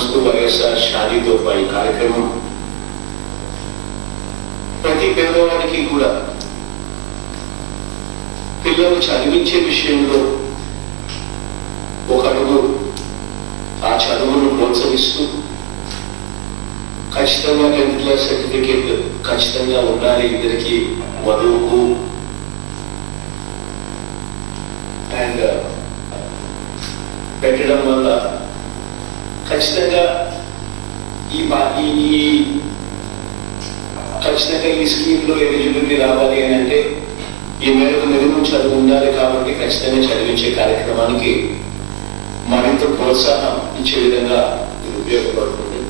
నమస్తు వైఎస్ఆర్ షాదీతో పాటు కార్యక్రమం ప్రతి పేదవాడికి కూడా పిల్లలు చదివించే విషయంలో ఒక అడుగు ఆ చదువును ప్రోత్సహిస్తూ ఖచ్చితంగా 10th క్లాస్ సర్టిఫికేట్ ఖచ్చితంగా ఉండాలి ఇద్దరికి వధువుకు అండ్ పెట్టడం వల్ల ఖచ్చితంగా ఈ స్కీమ్లో ఎలిజిబిలిటీ రావాలి అని అంటే ఈ మేరకు మినిమం చదువు ఉండాలి కాబట్టి ఖచ్చితంగా చదివించే కార్యక్రమానికి మరింత ప్రోత్సాహం ఇచ్చే విధంగా ఇది ఉపయోగపడుతుంది.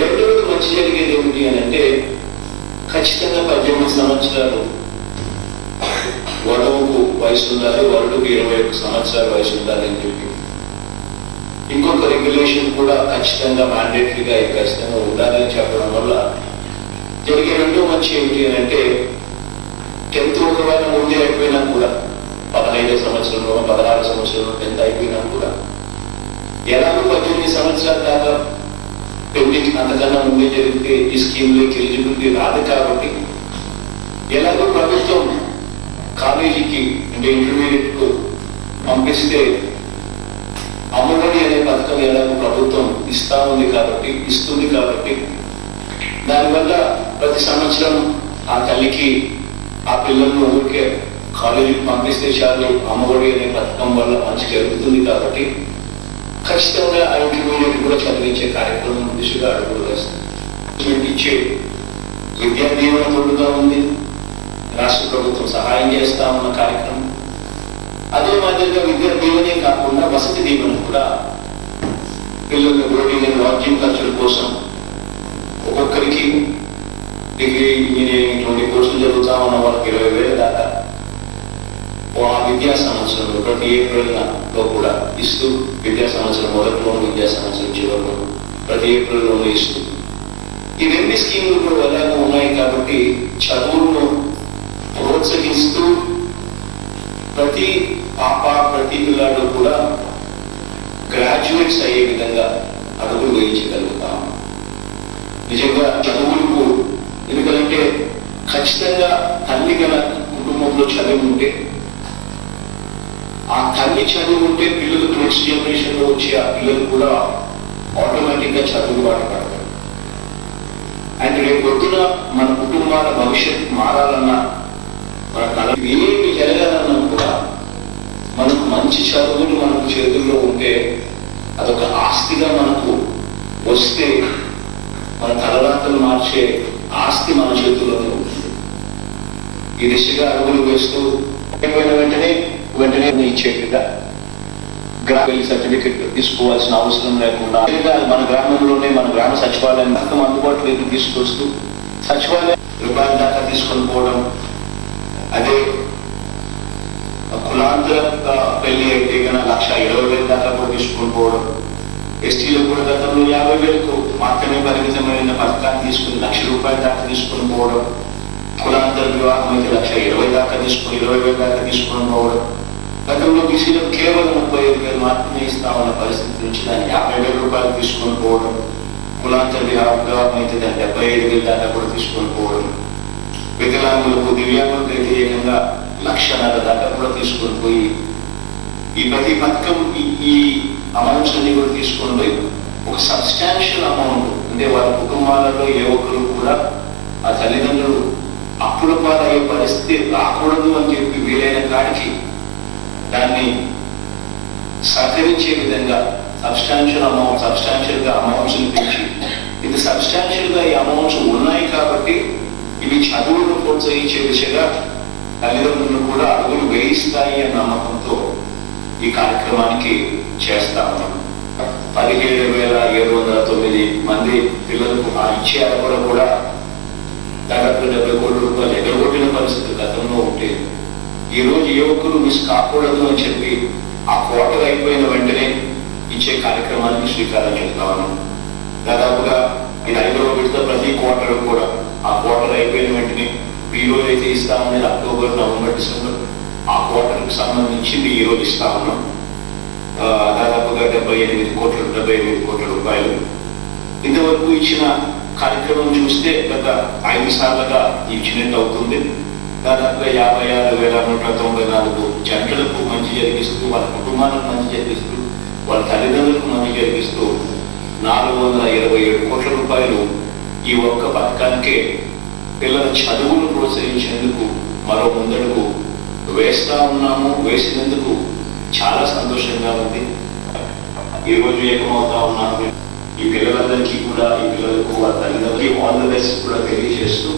రెండవది మంచి జరిగేది ఏమిటి అని అంటే ఖచ్చితంగా 18 సంవత్సరాలు వధువుకు వయసు ఉండాలి, వరుడుకు 21 సంవత్సరాల వయసు ఉండాలి అని చెప్పి ఇంకొక రెగ్యులేషన్ కూడా ఖచ్చితంగా మ్యాండేటరీగా ఖచ్చితంగా ఉండాలని చెప్పడం వల్ల జరిగే రెండో మంచి ఏమిటి అని అంటే 10th ఒకవేళ ముందే అయిపోయినా కూడా 15 సంవత్సరంలో 16 సంవత్సరంలో 10th అయిపోయినా కూడా ఎలాగో 18 సంవత్సరాల దాకా పెండింగ్ అంతకన్నా ముందే జరిగితే ఈ స్కీమ్లోకి ఎలిజిబిలిటీ రాదు కాబట్టి ఎలాగో ప్రభుత్వం కాలేజీకి అంటే ఇంటర్మీడియట్కు పంపిస్తే అమ్మఒడి అనే పథకం ఎలాగో ప్రభుత్వం ఇస్తుంది కాబట్టి దానివల్ల ప్రతి సంవత్సరం ఆ తల్లికి ఆ పిల్లలను ఊరికే కాలేజీకి పంపిస్తే చాలు అమ్మఒడి అనే పథకం వల్ల మంచి జరుగుతుంది కాబట్టి ఖచ్చితంగా ఆ ఇంటర్మీడియట్ కూడా చదివించే కార్యక్రమం దిశగా అడుగులు వేస్తుంది. ఇచ్చే విద్యా దీవెన తోడుగా ఉంది, రాష్ట్ర ప్రభుత్వం సహాయం చేస్తా ఉన్న కార్యక్రమం. అదే మాదిరిగా విద్యా దీవెనే కాకుండా వసతి దీవెన కూడా పిల్లలకు బోర్డింగ్ అండ్ లాడ్జింగ్ ఖర్చుల కోసం ఒక్కొక్కరికి డిగ్రీ ఇంజనీరింగ్ ఇటువంటి కోర్సులు జరుగుతా ఉన్న వాళ్ళకి 20,000 దాకా ఆ విద్యా సంవత్సరంలో ప్రతి ఏప్రిల్లో కూడా ఇస్తూ విద్యా సంవత్సరం మొదట్లోనూ విద్యా సంవత్సరం చివరిలో ప్రతి ఏప్రిల్లోనూ ఇస్తూ ఈ 2 స్కీములు కూడా ఎలాగో ఉన్నాయి కాబట్టి చదువులను ప్రోత్సహిస్తూ ప్రతి పాప ప్రతి పిల్లాడు కూడా గ్రాడ్యుయేట్స్ అయ్యే విధంగా అడుగులు వేయించగలుగుతాం. నిజంగా చదువులకు ఎందుకంటే ఖచ్చితంగా తల్లి గల కుటుంబంలో చదివి ఉంటే ఆ తల్లి చదువు ఉంటే పిల్లలు నెక్స్ట్ జనరేషన్ లో వచ్చే ఆ పిల్లలు కూడా ఆటోమేటిక్ గా చదువు వాడతారు. అండ్ రేపు పొద్దున మన కుటుంబాల భవిష్యత్తు మారాలన్నా మన కళ ఏమి జరగాలన్నా కూడా మనకు మంచి చదువులు మనకు చేతుల్లో ఉంటే అదొక ఆస్తిగా మనకు వస్తే మన తలరాతలు మార్చే ఆస్తి మన చేతుల్లోనే ఉంటుంది. ఈ దిశగా అడుగులు వేస్తూ అయిపోయిన వెంటనే ఇచ్చేట్టుగా గ్రామీణ సర్టిఫికెట్ తీసుకోవాల్సిన అవసరం లేకుండా మన గ్రామంలోనే మన గ్రామ సచివాలయం మొత్తం అందుబాటులోకి తీసుకొస్తూ సచివాలయం రూపాయల దాకా తీసుకొని పోవడం, అదే కులాంతర పెళ్లి అయితే కన్నా 1,20,000 దాకా కూడా తీసుకొని పోవడం, ఎస్టీలో కూడా గతంలో 50,000కు మాత్రమే పరిమితమైన పథకాన్ని తీసుకుని 1,00,000 రూపాయల దాకా తీసుకొని పోవడం, కులాంతర వివాహం అయితే 1,20,000 దాకా 20,000 దాకా తీసుకొని పోవడం, గతంలో బీసీలో కేవలం 35,000 మాత్రమే ఇస్తా ఉన్న పరిస్థితి నుంచి దాన్ని 50,000 రూపాయలు తీసుకొని పోవడం, కులాంతర వివాహం అయితే దాన్ని 75,000 దాకా కూడా తీసుకొని పోవడం, వికలాంగులకు దివ్యాంగులకు అయితే ఏకంగా 1,00,000 దాకా కూడా తీసుకొని పోయి ఈ ప్రతి పథకం ఈ అమౌంట్స్ అన్ని కూడా తీసుకొని పోయి ఒక సబ్స్టాన్షియల్ అమౌంట్ అంటే వారి కుటుంబాలలో ఏ ఒక్కరు కూడా ఆ తల్లిదండ్రులు అప్పుల పాలయ్యే పరిస్థితి రాకూడదు అని చెప్పి వీలైన కాడికి దాన్ని సహకరించే విధంగా సబ్స్టాన్షియల్ గా అమౌంట్స్ పెంచి ఇది సబ్స్టాన్షియల్ గా ఈ అమౌంట్స్ ఉన్నాయి కాబట్టి ఇవి చదువులను ప్రోత్సహించే దిశగా తల్లిదండ్రులు కూడా అడుగులు వేయిస్తాయి అన్న నమ్మకంతో ఈ కార్యక్రమానికి చేస్తా ఉన్నాం. 17,709 మంది పిల్లలకు ఆ ఇచ్చే అడగలు కూడా దాదాపు 70 కోట్ల రూపాయలు ఎగరగొట్టిన పరిస్థితి గతంలో ఉంటే ఈ రోజు యువకులు మిస్ కాకూడదు అని చెప్పి ఆ క్వార్టర్ అయిపోయిన వెంటనే ఇచ్చే కార్యక్రమానికి శ్రీకారం చుడతా ఉన్నాం. దాదాపుగా ఇది 5వ విడత ప్రతి క్వార్టర్ కూడా ఆ క్వార్టర్ అయిపోయిన వెంటనే ఈ రోజు అయితే ఇస్తా ఉన్నది అక్టోబర్, నవంబర్, డిసెంబర్ ఆ క్వార్టర్కి సంబంధించింది ఈ రోజు ఇస్తా ఉన్నాం. దాదాపుగా 78 కోట్ల రూపాయలు. ఇంతవరకు ఇచ్చిన కార్యక్రమం చూస్తే గత 5 సార్లుగా ఇచ్చినట్టు అవుతుంది. దాదాపుగా 56,194 జంటలకు మంచి జరిగిస్తూ, వాళ్ళ కుటుంబాలకు మంచి జరిగిస్తూ, వాళ్ళ తల్లిదండ్రులకు మంచి జరిగిస్తూ 427 కోట్ల రూపాయలు ఈ ఒక్క పథకానికే పిల్లల చదువును ప్రోత్సహించేందుకు మరో ముందడుగు వేసినందుకు చాలా సంతోషంగా ఉంది. ఈరోజు ఏకమవుతా ఉన్నాము. ఈ పిల్లలందరికీ కూడా, ఈ పిల్లలకు వాళ్ళ తల్లిదండ్రులకి ఆల్ ది బెస్ట్ కూడా తెలియజేస్తూ,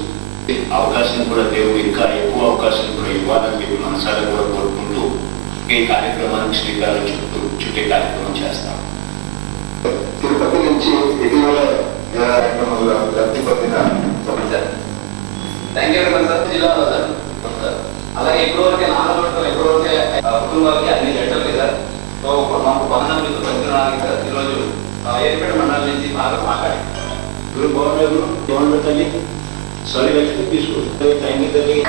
అవకాశం కూడా దేవుడు ఇంకా ఎక్కువ అవకాశం కూడా ఇవ్వాలని చెప్పి మనసారా కూడా కోరుకుంటూ ఈ కార్యక్రమానికి శ్రీకారం చుట్టే కార్యక్రమం చేస్తాం. తిరుపతి నుంచి ఇటీవల లబ్ధి పొందిన జిల్లాలో సార్ అలాగే ఇప్పటివరకే నాలుగు ఇప్పటివరకే కుటుంబాలకి అన్ని జంటలు కదా. సో మాకు 19 పంచుకోవడానికి సార్ ఈరోజు ఏర్పేట మండలం నుంచి బాగా మాట్లాడి బాగుండదు తల్లి సారీ లక్ష్మి తీసుకో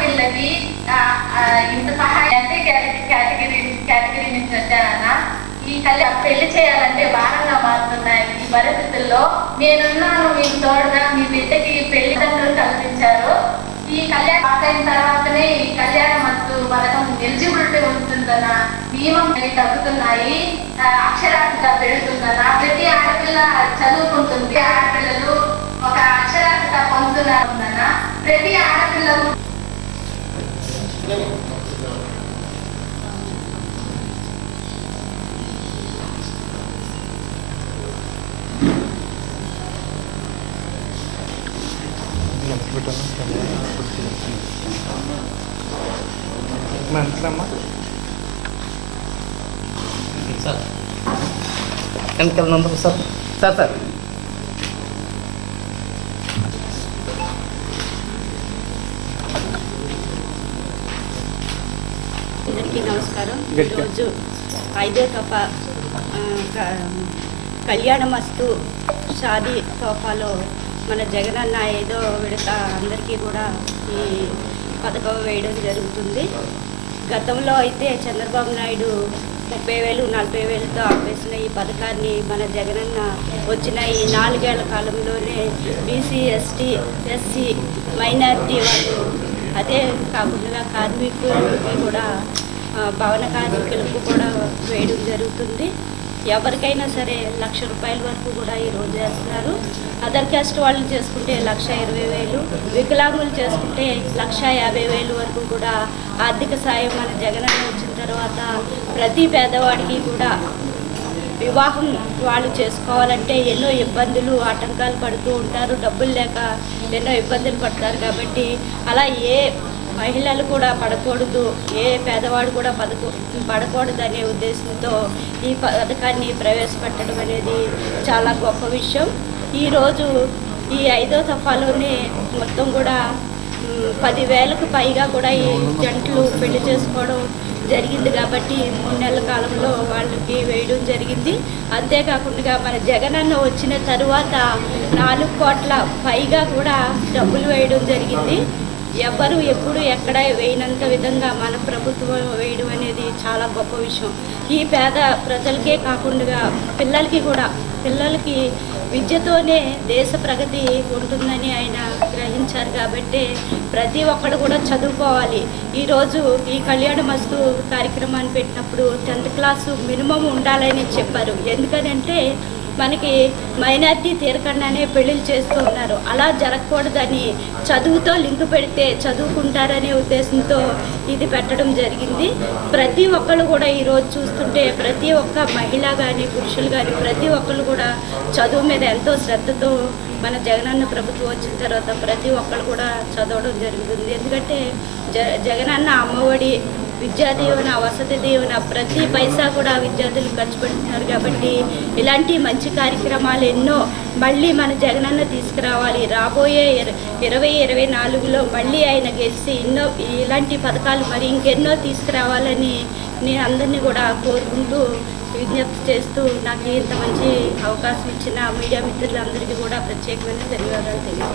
పిల్లకి ఇంత సహాయం అంటే కేటగిరీ నుంచి వచ్చానన్న. ఈ పెళ్లి చేయాలంటే భారంగా మారుతున్నాయి. ఈ పరిస్థితుల్లో నేనున్నాను మీకు తోడుగా. మీ బిడ్డకి పెళ్లి తండ్రులు కల్పించారు. ఈ కళ్యాణం పాస్ అయిన తర్వాతనే ఈ కళ్యాణ మస్తు పథకం ఎలిజిబిలిటీ ఉంటుందన్న. నియమం తగ్గుతున్నాయి, అక్షరాస్యత పెరుగుతుందన్న. ప్రతి ఆడపిల్ల చదువుకుంటుంది. ఆడపిల్లలు ఒక అక్షరాస్యత పొందుతున్నారన్న. ప్రతి ఆడపిల్లలు సార్ వెనకాల నంబర్ సార్ సార్ సార్ అందరికీ నమస్కారం. ఈరోజు 5వ తోఫా కళ్యాణమస్తు షాదీ తోఫాలో మన జగనన్న 5వ విడత అందరికీ కూడా ఈ పథకం వేయడం జరుగుతుంది. గతంలో అయితే చంద్రబాబు నాయుడు 30,000 40,000తో ఆపేసిన ఈ పథకాన్ని మన జగనన్న వచ్చిన ఈ 4 ఏళ్ల కాలంలోనే బీసీ, ఎస్టీ, ఎస్సీ, మైనారిటీ వాళ్ళు, అదే కాకుండా కార్మికులకి కూడా, భవన కార్మికులకు కూడా వేయడం జరుగుతుంది. ఎవరికైనా సరే 1,00,000 రూపాయల వరకు కూడా ఈరోజు చేస్తున్నారు. అదర్ క్యాస్ట్ వాళ్ళు చేసుకుంటే 1,20,000, వికలాంగులు చేసుకుంటే 1,50,000 వరకు కూడా ఆర్థిక సాయం మన జగనన్న వచ్చిన తర్వాత ప్రతి పేదవాడికి కూడా వివాహం వాళ్ళు చేసుకోవాలంటే ఎన్నో ఇబ్బందులు, ఆటంకాలు పడుతూ ఉంటారు. డబ్బులు లేక ఎన్నో ఇబ్బందులు పడతారు. కాబట్టి అలా ఏ మహిళలు కూడా పడకూడదు, ఏ పేదవాడు కూడా పడకూడదు అనే ఉద్దేశంతో ఈ పథకాన్ని ప్రవేశపెట్టడం అనేది చాలా గొప్ప విషయం. ఈరోజు ఈ 5వ దఫాలోనే మొత్తం కూడా 10,000కు పైగా కూడా ఈ జంటలు పెళ్లి చేసుకోవడం జరిగింది. కాబట్టి 3 నెలల కాలంలో వాళ్ళకి వేయడం జరిగింది. అంతేకాకుండా మన జగనన్న వచ్చిన తరువాత 4 కోట్ల పైగా కూడా డబ్బులు వేయడం జరిగింది. ఎవరు ఎప్పుడు ఎక్కడ వేయనంత విధంగా మన ప్రభుత్వం వేయడం అనేది చాలా గొప్ప విషయం. ఈ పేద ప్రజలకే కాకుండా పిల్లలకి విద్యతోనే దేశ ప్రగతి ఉంటుందని ఆయన గ్రహించారు. కాబట్టి ప్రతి ఒక్కరు కూడా చదువుకోవాలి. ఈరోజు ఈ కళ్యాణమస్తు కార్యక్రమాన్ని పెట్టినప్పుడు 10th క్లాసు మినిమం ఉండాలని చెప్పారు. ఎందుకనంటే మనకి మైనారిటీ తీరకుండానే పెళ్ళిళ్ళు చేస్తూ ఉన్నారు. అలా జరగకూడదని చదువుతో లింక్ పెడితే చదువుకుంటారనే ఉద్దేశంతో ఇది పెట్టడం జరిగింది. ప్రతి ఒక్కళ్ళు కూడా ఈరోజు చూస్తుంటే ప్రతి ఒక్క మహిళ కానీ పురుషులు కానీ ప్రతి ఒక్కళ్ళు కూడా చదువు మీద ఎంతో శ్రద్ధతో మన జగనన్న ప్రభుత్వం వచ్చిన తర్వాత ప్రతి ఒక్కళ్ళు కూడా చదవడం జరుగుతుంది. ఎందుకంటే జగనన్న అమ్మఒడి, విద్యా దీవెన, వసతి దీవెన ప్రతి పైసా కూడా విద్యార్థులు ఖర్చు పెడుతున్నారు. కాబట్టి ఇలాంటి మంచి కార్యక్రమాలు ఎన్నో మళ్ళీ మన జగనన్న తీసుకురావాలి. రాబోయే 2024లో మళ్ళీ ఆయన గెలిచి ఇలాంటి పథకాలు మరి ఇంకెన్నో తీసుకురావాలని నేను అందరినీ కూడా కోరుకుంటూ విజ్ఞప్తి చేస్తూ నాకు ఇంత మంచి అవకాశం ఇచ్చిన మీడియా మిత్రులందరికీ కూడా ప్రత్యేకమైన ధన్యవాదాలు తెలియజేస్తాను.